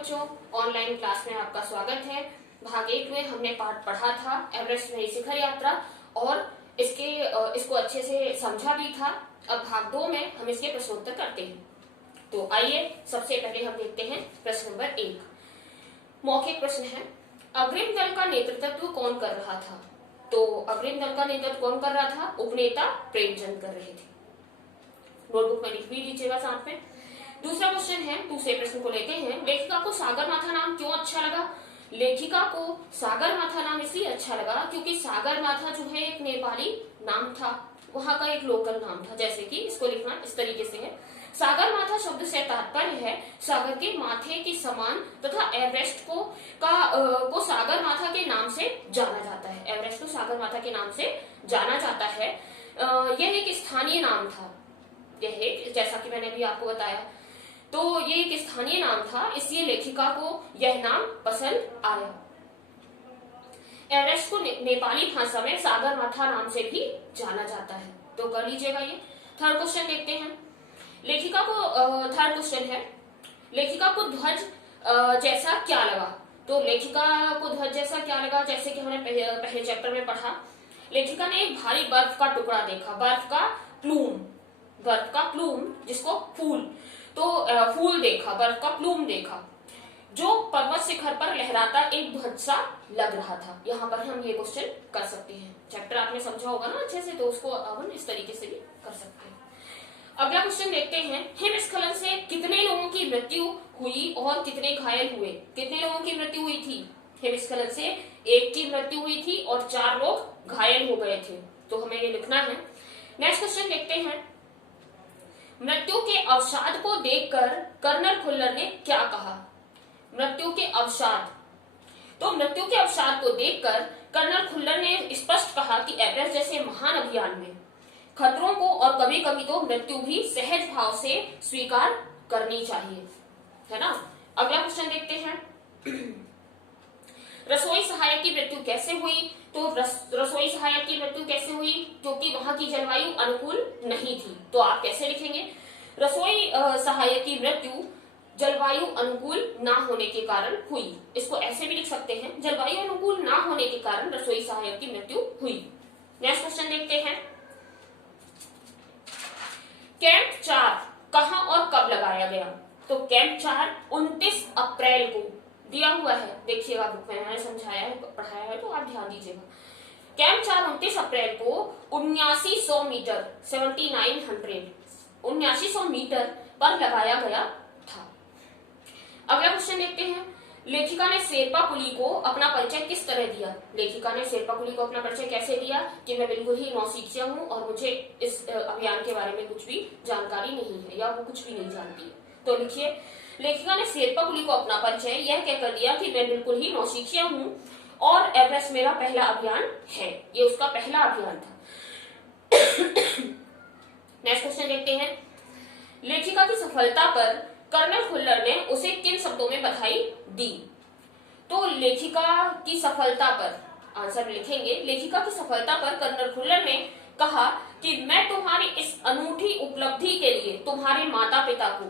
बच्चों, online class में आपका स्वागत है। भाग 1 में हमने पाठ पढ़ा था एवरेस्ट में शिखर यात्रा और इसको अच्छे से समझा भी था। अब भाग 2 में हम इसके प्रश्नोत्तर करते हैं। तो आइए सबसे पहले हम देखते हैं प्रश्न नंबर 1। मौखिक प्रश्न है, अग्रिम दल का नेतृत्व कौन कर रहा था? तो अग्रिम दल का नेतृत्व कौन कर रहा था? उपनेता प्रेमचंद कर रहे थे। नोटबुक में लिख भी लीजिएगा साथ में। दूसरा क्वेश्चन है, दूसरे प्रश्न को लेते हैं। लेखिका को सागर माथा नाम क्यों अच्छा लगा? लेखिका को सागर माथा नाम इसलिए अच्छा लगा क्योंकि सागर माथा जो है एक नेपाली नाम था, वहां का एक लोकल नाम था। जैसे कि इसको लिखना इस तरीके से है, सागर माथा शब्द से तात्पर्य है सागर के माथे के समान तथा एवरेस्ट को सागर माथा के नाम से जाना जाता है। एवरेस्ट को सागर माथा के नाम से जाना जाता है। यह एक स्थानीय नाम था, यह एक, जैसा कि मैंने अभी आपको बताया, तो ये एक स्थानीय नाम था, इसलिए लेखिका को यह नाम पसंद आया। एवरेस्ट को नेपाली भाषा में सागर माथा नाम से भी जाना जाता है, तो कर लीजिएगा ये। थर्ड क्वेश्चन देखते हैं। लेखिका को थर्ड क्वेश्चन है, लेखिका को ध्वज जैसा क्या लगा? तो लेखिका को ध्वज जैसा क्या लगा? जैसे कि हमने पहले चैप्टर में पढ़ा, लेखिका ने एक भारी बर्फ का टुकड़ा देखा, बर्फ का प्लूम जिसको फूल देखा, बर्फ का प्लूम देखा, जो पर्वत शिखर पर लहराता एक ध्वज सा लग रहा था। यहाँ पर हम ये क्वेश्चन कर सकते हैं। चैप्टर आपने समझा होगा ना अच्छे से, तो उसको हम इस तरीके से भी कर सकते हैं। अगला क्वेश्चन देखते हैं, हिमस्खलन से कितने लोगों की मृत्यु हुई और कितने घायल हुए? कितने लोगों की मृत्यु हुई थी? हिमस्खलन से एक की मृत्यु हुई थी और 4 लोग घायल हो गए थे, तो हमें ये लिखना है। नेक्स्ट क्वेश्चन देखते हैं, मृत्यु के अवसाद को देखकर कर्नल खुल्लर ने क्या कहा? मृत्यु के अवसाद, तो मृत्यु के अवसाद को देखकर कर्नल खुल्लर ने स्पष्ट कहा कि एवरेस्ट जैसे महान अभियान में खतरों को और कभी कभी तो मृत्यु भी सहज भाव से स्वीकार करनी चाहिए, है ना। अगला क्वेश्चन देखते हैं, रसोई सहायक की मृत्यु कैसे हुई? तो रसोई सहायक की मृत्यु कैसे हुई? क्योंकि वहां की जलवायु अनुकूल नहीं थी। तो आप कैसे लिखेंगे? रसोई सहायक की मृत्यु जलवायु अनुकूल ना होने के कारण हुई। इसको ऐसे भी लिख सकते हैं, जलवायु अनुकूल ना होने के कारण रसोई सहायक की मृत्यु हुई। नेक्स्ट क्वेश्चन देखते हैं, कैंप 4 कहां और कब लगाया गया? तो कैंप 4 29 अप्रैल को दिया हुआ है, देखिएगा बुक में मैंने समझाया है, पढ़ाया है, तो आप ध्यान दीजिएगा। कैंप 4 29 अप्रैल को 7900 मीटर 7900 मीटर पर लगाया गया था। अगला क्वेश्चन देखते हैं, लेखिका ने शेरपा कुली को अपना परिचय किस तरह दिया? लेखिका ने शेरपा कुली को अपना परिचय कैसे दिया कि मैं बिल्कुल ही नौसिखिया हूँ और मुझे इस अभियान के बारे में कुछ भी जानकारी नहीं है, या वो कुछ भी नहीं जानती है। तो लिखिए, लेखिका ने शेरपा कुली को अपना परिचय यह कहकर दिया कि मैं बिल्कुल ही नौसिखिया हूँ और एवरेस्ट मेरा पहला अभियान है। ये उसका पहला अभियान था। नेक्स्ट क्वेश्चन देखते हैं, लेखिका की सफलता पर कर्नल खुल्लर ने उसे किन शब्दों में बधाई दी? तो लेखिका की सफलता पर आंसर लिखेंगे, लेखिका की सफलता पर कर्नल खुल्लर ने कहा कि मैं तुम्हारी इस अनूठी उपलब्धि के लिए तुम्हारे माता पिता को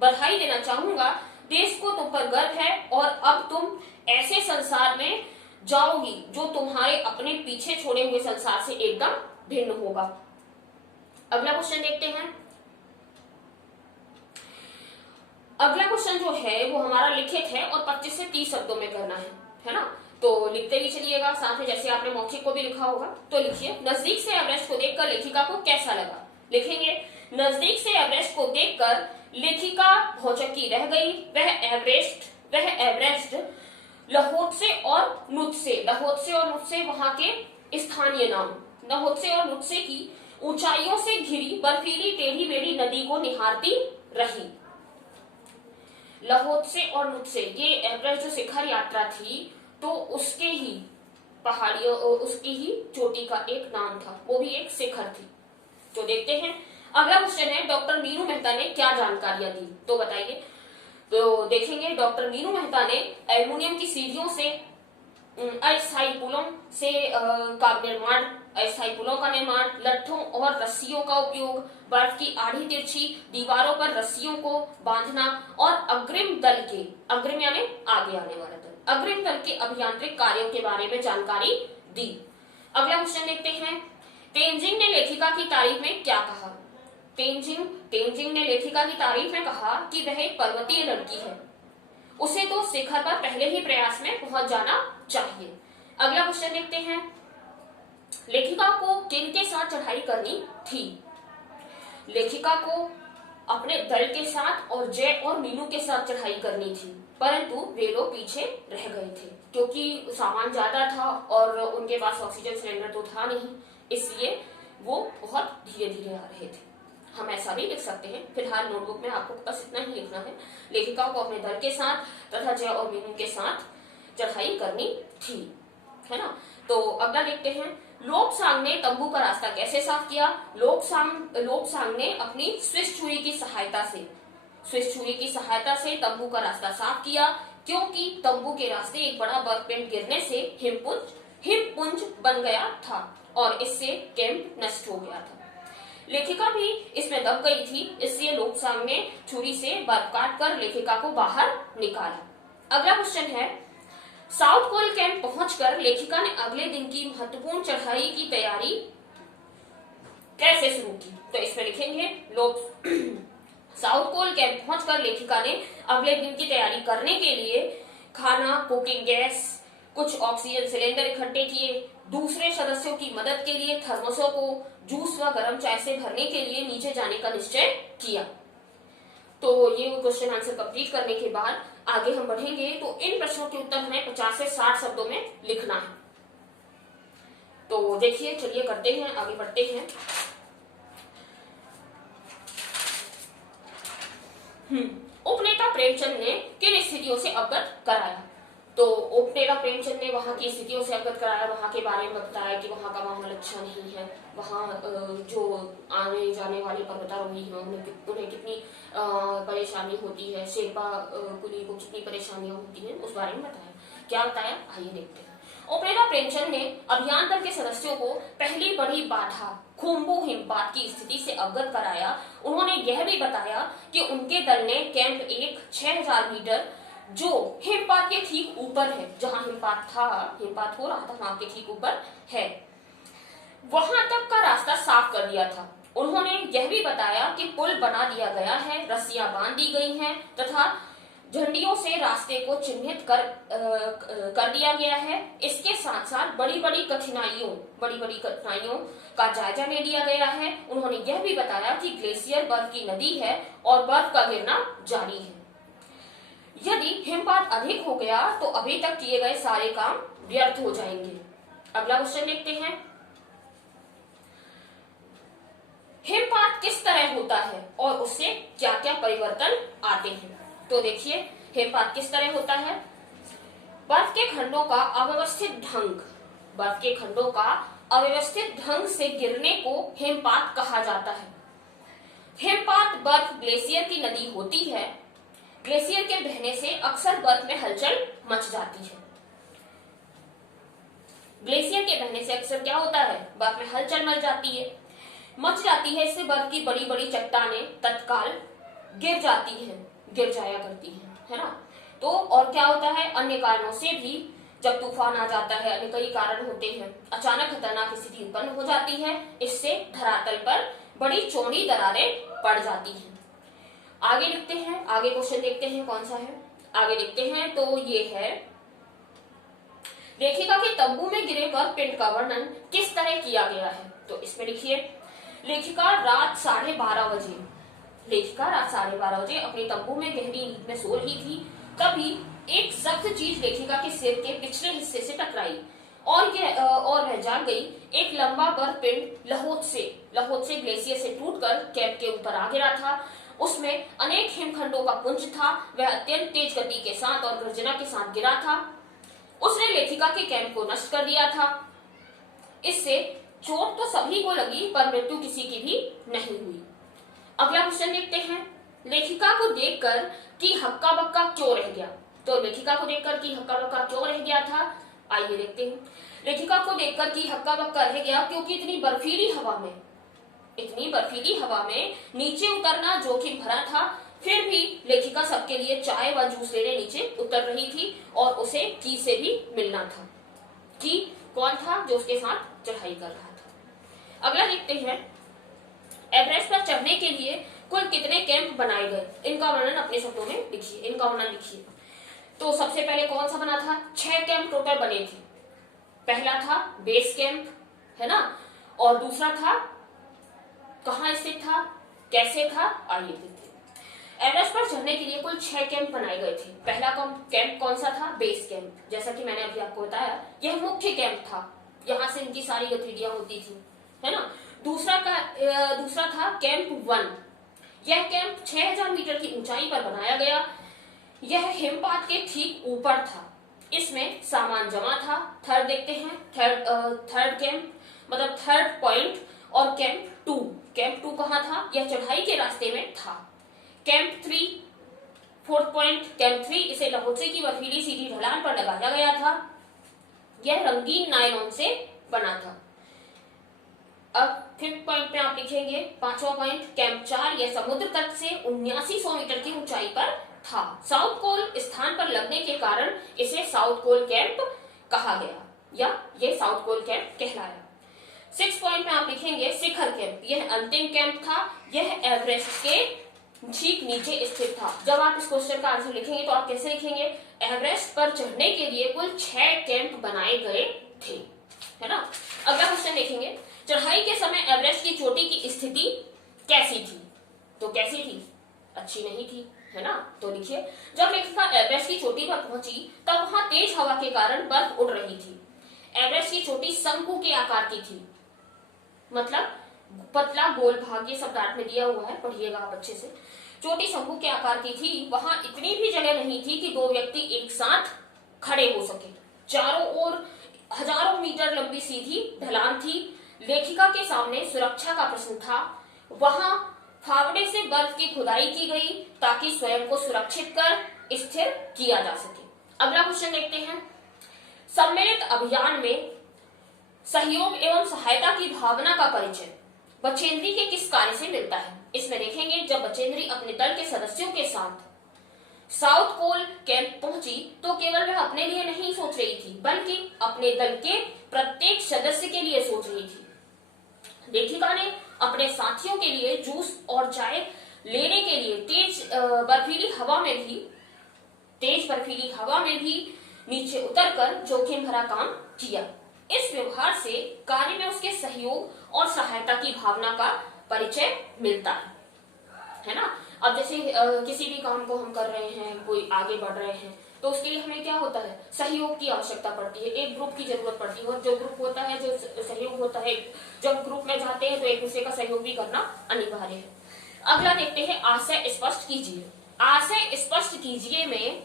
बधाई देना चाहूंगा। देश को तुम पर गर्व है और अब तुम ऐसे संसार में जाओगी जो तुम्हारे अपने पीछे छोड़े हुए संसार से एकदम भिन्न होगा। अगला क्वेश्चन देखते हैं। अगला क्वेश्चन जो है वो हमारा लिखित है और 25 से 30 शब्दों में करना है ना। तो लिखते भी चलिएगा साथ में, जैसे आपने मौखिक को भी लिखा होगा। तो लिखिए, नजदीक से एवरेस्ट को देखकर लेखिका को कैसा लगा? लिखेंगे, नजदीक से एवरेस्ट को देखकर लेखिका भौचक्की रह गई। वह एवरेस्ट लहोत्से और नुत्से वहां के स्थानीय नाम, लहोत्से और नुत्से की ऊंचाइयों से घिरी बर्फीली टेढ़ी मेढ़ी नदी को निहारती रही। लहोत्से और नुत्से, ये एवरेस्ट जो शिखर यात्रा थी, तो उसके ही पहाड़ियों, उसकी ही चोटी का एक नाम था, वो भी एक शिखर थी। तो देखते हैं अगला क्वेश्चन है, डॉक्टर मीनू मेहता ने क्या जानकारियां दी? तो बताइए। तो देखेंगे, डॉक्टर मीनू मेहता ने एल्युमिनियम की सीढ़ियों से अस्थायी पुलों से का निर्माण, अस्थायी पुलों का निर्माण, लट्ठों और रस्सियों का उपयोग, बर्फ की आड़ी तिरछी दीवारों पर रस्सियों को बांधना और अग्रिम दल के, अग्रिम यानी आगे आने वाला दल, अग्रिम दल के अभियांत्रिक कार्यों के बारे में जानकारी दी। अगला क्वेश्चन देखते हैं, तेनजिंग ने लेखिका की तारीफ में क्या कहा? तेनजिंग ने लेखिका की तारीफ में कहा कि वह एक पर्वतीय लड़की है, उसे तो शिखर पर पहले ही प्रयास में पहुंच जाना चाहिए। अगला क्वेश्चन देखते हैं, लेखिका को किनके साथ चढ़ाई करनी थी? लेखिका को अपने दल के साथ और जय और मीनू के साथ चढ़ाई करनी थी, परंतु वे लोग पीछे रह गए थे क्योंकि सामान ज्यादा था और उनके पास ऑक्सीजन सिलेंडर तो था नहीं, इसलिए वो बहुत धीरे धीरे आ रहे थे। हम ऐसा भी लिख सकते हैं। फिलहाल नोटबुक में आपको बस इतना ही लिखना है, लेखिका को अपने दल के साथ तथा जय और मीनू के साथ चढ़ाई करनी थी, है ना। तो अगला देखते हैं, लोबसांग ने तंबू का रास्ता कैसे साफ किया? लोबसांग ने अपनी स्विस छुरी की सहायता से तंबू का रास्ता साफ किया, क्योंकि तंबू के रास्ते एक बड़ा बर्फ पिंड गिरने से हिमपुंज बन गया था और इससे कैंप नष्ट हो गया था। लेखिका भी इसमें दब गई थी, इसलिए लोबसांग ने छुरी से बर्फ काट कर लेखिका को बाहर निकाला। अगला क्वेश्चन है, साउथ पोल कैंप पहुंचकर लेखिका ने अगले दिन की महत्वपूर्ण चढ़ाई की तैयारी कैसे शुरू की? तो इसमें लिखेंगे, साउथ पोल कैंप पहुंचकर लेखिका ने अगले दिन की तैयारी करने के लिए खाना, कुकिंग गैस, कुछ ऑक्सीजन सिलेंडर इकट्ठे किए, दूसरे सदस्यों की मदद के लिए थर्मोसों को जूस व गर्म चाय से भरने के लिए नीचे जाने का निश्चय किया। तो ये क्वेश्चन आंसर कंप्लीट करने के बाद आगे हम बढ़ेंगे, तो इन प्रश्नों के उत्तर हमें 50 से 60 शब्दों में लिखना है। तो देखिए, चलिए करते हैं, आगे बढ़ते हैं। उपनेता प्रेमचंद ने किन स्थितियों से अवगत कराया? तो उपनेता प्रेमचंद ने वहां की स्थितियों से अवगत कराया, वहां के बारे में बताया कि वहां का माहौल अच्छा नहीं है, वहां जो आने जाने वाले पर्वतारोही हैं उन्हें कितनी परेशानी होती है, शेरपा कुली को कितनी परेशानियां होती हैं, उस बारे में बताया। क्या बताया, आइए देखते हैं। उपनेता प्रेमचंद ने अभियान दल के सदस्यों को पहली बड़ी बाधा खुम्बू हिमपात की स्थिति से अवगत कराया। उन्होंने यह भी बताया कि उनके दल ने कैंप 6000 मीटर जो हिमपात के ठीक ऊपर है, जहां हिमपात हो रहा था वहां के ठीक ऊपर है, वहां तक का रास्ता साफ कर दिया था। उन्होंने यह भी बताया कि पुल बना दिया गया है, रस्सियां बांध दी गई हैं तथा झंडियों से रास्ते को चिन्हित कर दिया गया है। इसके साथ साथ बड़ी बड़ी कठिनाइयों का जायजा ले लिया गया है। उन्होंने यह भी बताया कि ग्लेशियर बर्फ की नदी है और बर्फ का गिरना जारी है। यदि हिमपात अधिक हो गया तो अभी तक किए गए सारे काम व्यर्थ हो जाएंगे। अगला क्वेश्चन देखते हैं, हिमपात किस तरह होता है और उससे क्या क्या परिवर्तन आते हैं? तो देखिए, हिमपात किस तरह होता है। बर्फ के खंडों का अव्यवस्थित ढंग से गिरने को हिमपात कहा जाता है। हिमपात बर्फ ग्लेशियर की नदी होती है। ग्लेशियर के बहने से अक्सर बर्फ में हलचल मच जाती है। ग्लेशियर के बहने से अक्सर क्या होता है, बर्फ में हलचल मच जाती है। इससे बर्फ की बड़ी बड़ी चट्टानें तत्काल गिर जाया करती है ना। तो और क्या होता है, अन्य कारणों से भी जब तूफान आ जाता है, अन्य कई कारण होते हैं, अचानक खतरनाक स्थिति उत्पन्न हो जाती है। इससे धरातल पर बड़ी चौड़ी दरारें पड़ जाती हैं। आगे लिखते हैं, आगे क्वेश्चन देखते हैं कौन सा है। आगे देखते हैं, तो ये है, लेखिका के तंबू में गिरे बर्फ पिंड का वर्णन किस तरह किया गया है? तो इसमें लिखिए, लेखिका रात 12:30 बजे अपने तंबू में गहरी नींद में सो रही थी। तभी एक सख्त चीज लेखिका के सिर के पिछले हिस्से से टकराई और वह जाग गई। एक लंबा बर्फ पिंड लहोत से ग्लेशियर से टूटकर कैंप के ऊपर आ गिरा था। उसमें अनेक हिमखंडों का पुंज था। वह अत्यंत तेज गति के साथ और गर्जना के साथ गिरा था। उसने लेखिका के कैंप को नष्ट कर दिया था। इससे चोट तो सभी को लगी, पर मृत्यु किसी की भी नहीं हुई। अगला क्वेश्चन देखते हैं, लेखिका को देखकर कि हक्का बक्का क्यों रह गया? तो लेखिका को देखकर कि हक्का बक्का क्यों रह गया था, आइए देखते हैं। लेखिका को देखकर कि हक्का बक्का रह गया क्योंकि इतनी बर्फीली हवा में इतनी बर्फीली हवा में नीचे उतरना जोखिम भरा था, फिर भी लेखिका सबके लिए चाय व जूस लेने नीचे उतर रही थी और उसे की से भी मिलना था। की कौन था जो उसके साथ चढ़ाई कर रहा था। अगला देखते हैं, एवरेस्ट पर चढ़ने के लिए कुल कितने कैंप बनाए गए, इनका वर्णन अपने शब्दों में लिखिए, इनका वर्णन लिखिए। तो सबसे पहले कौन सा बना था, 6 कैंप टोटल बने थे। पहला था बेस कैंप, है ना, और दूसरा था कहां स्थित था, कैसे था, आइए देखते हैं। एवरेस्ट पर चढ़ने के लिए कुल 6 कैंप बनाए गए थे। पहला कैंप कौन सा था, बेस कैंप, जैसा कि मैंने अभी आपको बताया, यह मुख्य कैंप था, यहाँ से इनकी सारी गतिविधियां होती थी, है ना। दूसरा था कैंप 1। यह कैंप 6000 मीटर की ऊंचाई पर बनाया गया। यह हिमपात के ठीक ऊपर था। इसमें सामान जमा था। थर्ड देखते हैं, थर्ड कैंप मतलब थर्ड पॉइंट, और कैंप 2। कैंप 2 कहाँ था, यह चढ़ाई के रास्ते में था। कैंप 3 फोर्थ पॉइंट, कैंप 3 इसे लहोत्से की बर्फीली सीधी ढलान पर लगाया गया था। यह रंगीन नायलॉन से बना था। अब फिफ्थ पॉइंट पे आप लिखेंगे, पांचवा पॉइंट, कैंप 4, यह समुद्र तट से 7900 मीटर की ऊंचाई पर था। साउथ पोल स्थान पर लगने के कारण इसे साउथ पोल कैंप कहा गया, या यह साउथ पोल कैंप कहलाया। 6 पॉइंट में आप लिखेंगे शिखर कैंप, यह अंतिम कैंप था। यह एवरेस्ट के ठीक नीचे स्थित था। जब आप इस क्वेश्चन का आंसर लिखेंगे तो आप कैसे लिखेंगे, एवरेस्ट पर चढ़ने के लिए कुल 6 कैंप बनाए गए थे, है ना। अगला क्वेश्चन देखेंगे, चढ़ाई के समय एवरेस्ट की चोटी की स्थिति कैसी थी। तो कैसी थी, अच्छी नहीं थी, है ना। तो लिखिए, जब लेखिका एवरेस्ट की चोटी पर पहुंची तब वहां तेज हवा के कारण बर्फ उड़ रही थी। एवरेस्ट की चोटी शंकु के आकार की थी, मतलब पतला गोल भाग, ये शब्दार्थ में दिया हुआ है, पढ़िएगा आप अच्छे से। चोटी शंकु के आकार की थी। वहां इतनी भी जगह नहीं थी कि 2 व्यक्ति एक साथ खड़े हो सके। चारों ओर हजारों मीटर लंबी सीधी ढलान थी। लेखिका के सामने सुरक्षा का प्रश्न था। वहां फावड़े से बर्फ की खुदाई की गई ताकि स्वयं को सुरक्षित कर स्थिर किया जा सके। अगला क्वेश्चन देखते हैं, सम्मिलित अभियान में सहयोग एवं सहायता की भावना का परिचय बचेंद्री के किस कार्य से मिलता है। इसमें देखेंगे, जब बचेंद्री अपने दल के सदस्यों के साथ साउथ पोल कैंप पहुंची तो केवल वह अपने लिए नहीं सोच रही थी, बल्कि अपने दल के प्रत्येक सदस्य के लिए सोच रही थी। लेखिका ने अपने साथियों के लिए जूस और चाय लेने के लिए तेज बर्फीली हवा में भी नीचे उतरकर जोखिम भरा काम किया। इस व्यवहार से कार्य में उसके सहयोग और सहायता की भावना का परिचय मिलता है ना। अब जैसे किसी भी काम को हम कर रहे हैं, कोई आगे बढ़ रहे हैं, तो उसके लिए हमें क्या होता है, सहयोग की आवश्यकता पड़ती है, एक ग्रुप की जरूरत पड़ती है। और जो ग्रुप होता है, जो सहयोग होता है, जब ग्रुप में जाते हैं तो एक दूसरे का सहयोग भी करना अनिवार्य है। अगला देखते हैं, आशय स्पष्ट कीजिए। आशय स्पष्ट कीजिए में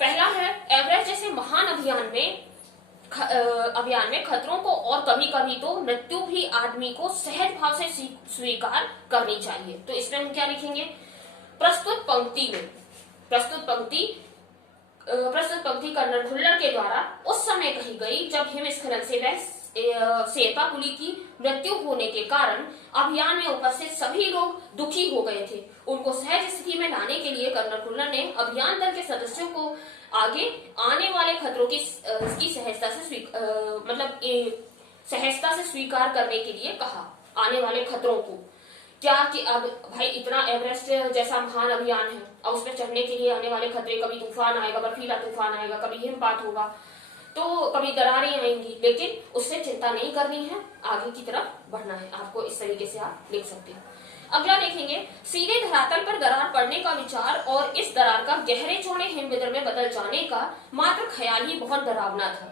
पहला है, एवरेस्ट जैसे महान अभियान में खतरों को और कभी कभी तो मृत्यु भी आदमी को सहज भाव से स्वीकार करनी चाहिए। तो इसमें हम क्या लिखेंगे, प्रस्तुत पंक्ति कर्नल खुल्लर के द्वारा उस समय कही गई जब हिमस्खलन से शेरपा कुली की मृत्यु होने के कारण अभियान में उपस्थित सभी लोग दुखी हो गए थे। उनको सहज स्थिति में लाने के लिए कर्नल खुल्लर ने अभियान दल के सदस्यों को आगे आने वाले खतरों की सहजता से स्वीकार करने के लिए कहा। आने वाले खतरों को क्या कि अब भाई इतना एवरेस्ट जैसा महान अभियान है, अब उसमें चढ़ने के लिए आने वाले खतरे, कभी तूफान आएगा, बर्फीला तूफान आएगा, कभी हिमपात होगा, तो कभी दरारें आएंगी, लेकिन उससे चिंता नहीं करनी है, आगे की तरफ बढ़ना है। आपको इस तरीके से आप लिख सकते हैं। अगला देखेंगे, सीधे धरातल पर दरार पड़ने का विचार और इस दरार का गहरे चौड़े हिमविदर में बदल जाने का मात्र ख्याल ही बहुत डरावना था।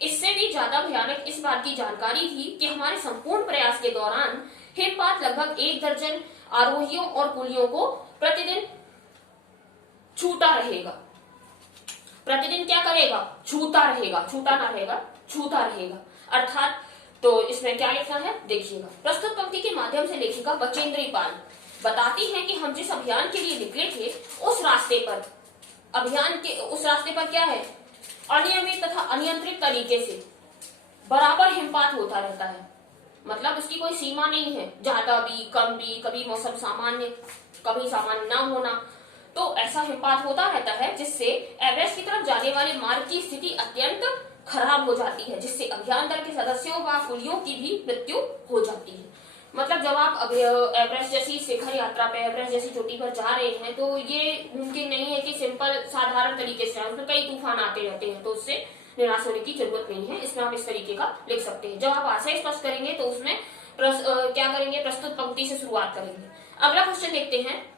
इससे भी ज्यादा भयानक इस बात की जानकारी थी कि हमारे संपूर्ण प्रयास के दौरान हिमपात लगभग 1 दर्जन आरोहियों और कुलियों को प्रतिदिन छूता रहेगा। प्रतिदिन क्या करेगा, छूता रहेगा। अर्थात तो इसमें क्या लिखा है देखिएगा। प्रस्तुत पंक्ति के माध्यम से लेखिका बचेंद्री पाल बताती हैं कि हम जिस अभियान के लिए निकले थे उस रास्ते पर क्या है, अनियमित तथा अनियंत्रित तरीके से बराबर हिमपात होता रहता है। मतलब उसकी कोई सीमा नहीं है, ज्यादा भी कम भी, कभी मौसम सामान्य कभी सामान्य ना होना। तो ऐसा हिमपात होता रहता है जिससे एवरेस्ट की तरफ जाने वाले मार्ग की स्थिति अत्यंत खराब हो जाती है, जिससे अभियान दल के सदस्यों व कुलियों की भी मृत्यु हो जाती है। मतलब जब आप एवरेस्ट जैसी शिखर यात्रा पे, एवरेस्ट जैसी चोटी पर जा रहे हैं तो ये मुमकिन नहीं है कि सिंपल साधारण तरीके से, उसमें कई तूफान आते रहते हैं, तो उससे निराश होने की जरूरत नहीं है। इसमें आप इस तरीके का लिख सकते हैं। जब आप आशय स्पष्ट करेंगे तो उसमें क्या करेंगे, प्रस्तुत पंक्ति से शुरुआत करेंगे। अगला क्वेश्चन देखते हैं।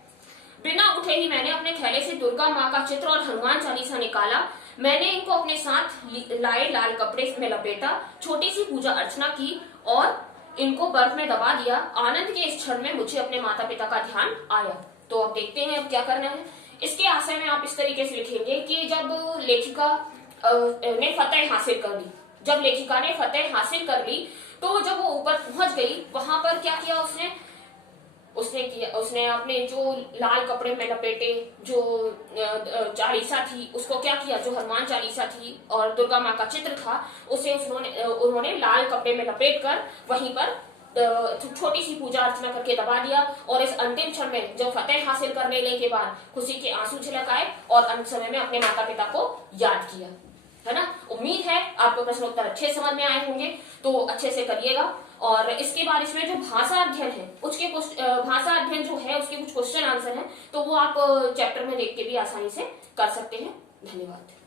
बिना उठे ही मैंने अपने थैले से दुर्गा माँ का चित्र और हनुमान चालीसा निकाला। मैंने इनको अपने साथ लाए लाल कपड़े में लपेटा, छोटी सी पूजा अर्चना की और इनको बर्फ में दबा दिया। आनंद के इस क्षण में मुझे अपने माता पिता का ध्यान आया। तो अब देखते हैं अब क्या करना है। इसके आशय में आप इस तरीके से लिखेंगे कि जब लेखिका ने फतेह हासिल कर ली, जब लेखिका ने फतेह हासिल कर ली तो जब वो ऊपर पहुंच गई, वहां पर क्या किया उसने अपने जो लाल कपड़े में लपेटे जो चालीसा थी उसको क्या किया, जो हनुमान चालीसा थी और दुर्गा माँ का चित्र था उसे उन्होंने लाल कपड़े में लपेट कर वहीं पर छोटी सी पूजा अर्चना करके दबा दिया। और इस अंतिम क्षण में जब फतेह हासिल कर लेने के बाद खुशी के आंसू झलक आए और अंत समय में अपने माता पिता को याद किया, है ना। उम्मीद है आपको प्रश्नोत्तर अच्छे समझ में आए होंगे, तो अच्छे से करिएगा। और इसके बाद इसमें जो भाषा अध्ययन है उसके भाषा अध्ययन जो है उसके कुछ क्वेश्चन आंसर हैं, तो वो आप चैप्टर में देख के भी आसानी से कर सकते हैं। धन्यवाद।